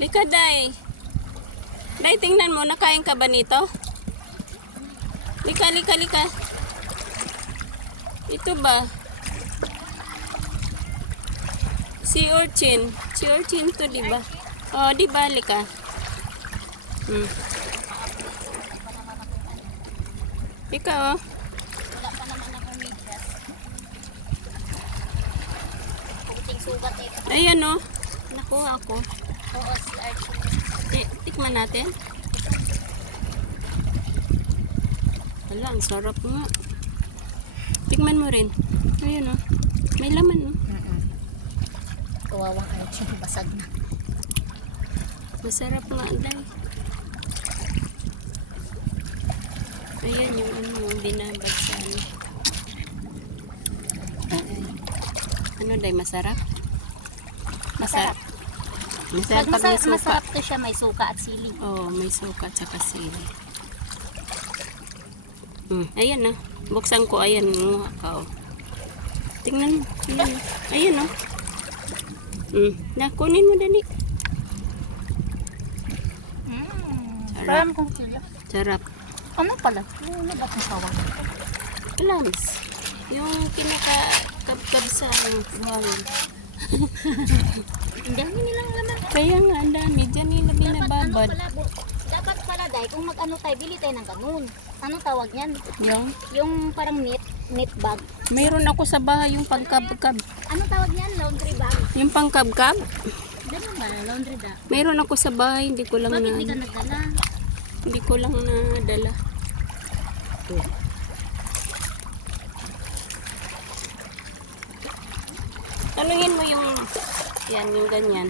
Lika, Day. Day, tingnan mo. Nakain ka ba nito? Lika, lika, lika. Ito ba? Sea urchin. Sea urchin to, di ba? Oh, di ba? Lika. Ikaw, oh. Wala pa naman akong medyas. Puting sugat eh. Ayan, oh. Nakuha ako. Oo, si Archie. Tikman natin. Wala, ang sarap nga. Tikman mo rin. Ayan, oh. May laman, oh. Kawawang Archie, basag na. Masarap nga, Day. Ayan yung binabag sa ano. Ano, Day? Masarap? Masarap. Masarap pag may suka. Masarap to siya, may suka at sili. Oo, may suka at saka sili. Ayan, oh. Buksan ko. Ayan, nguha ka, oh. Tingnan mo. Ayan, oh. Ayan, oh. Kunin mo, dali. Sarap kong sila. Sarap. Ano pala? Ano ba itong tawag? Clams. Yung kinakabkab sa buhangin. Ang dami nilang laman. Kaya nga, ang dami. Diyan nila binababad. Dapat pala, Day, kung mag-ano tayo, bili tayo ng ganun. Anong tawag yan? Yung parang knit bag. Mayroon ako sa bahay yung pangkabkab. Anong tawag yan? Laundry bag. Yung pangkabkab? Ganun ba? Laundry bag. Mayroon ako sa bahay. Hindi ko lang Bakit hindi ka nagdala? Hindi ko lang nadala. Tanungin mo yung yung ganyan.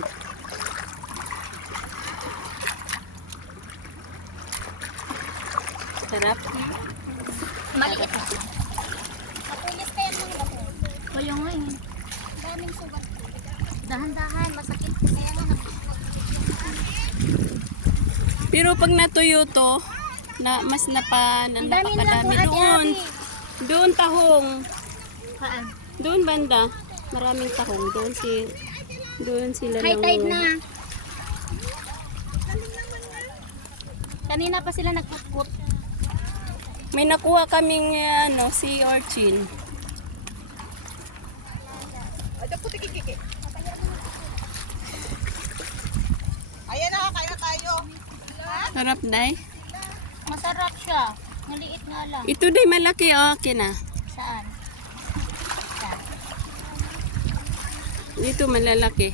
Sarap. Maliit. Mapulis kayo ng bato. Kaya nga eh. Daming sugat. Dahan-dahan, masakit. Kaya nga Pero pag natuyo to, mas napakadami doon. Doon tahong. Saan? Doon banda. Maraming tahong. Doon sila High tide nangunguha. na. Kanina pa sila nagputput. May nakuha kaming sea urchin. Ayan na, kaya tayo. Sarap, Day. Masarap siya. Maliit nga lang. Ito, Day, malaki. Okay na. Saan? Saan? Dito malalaki.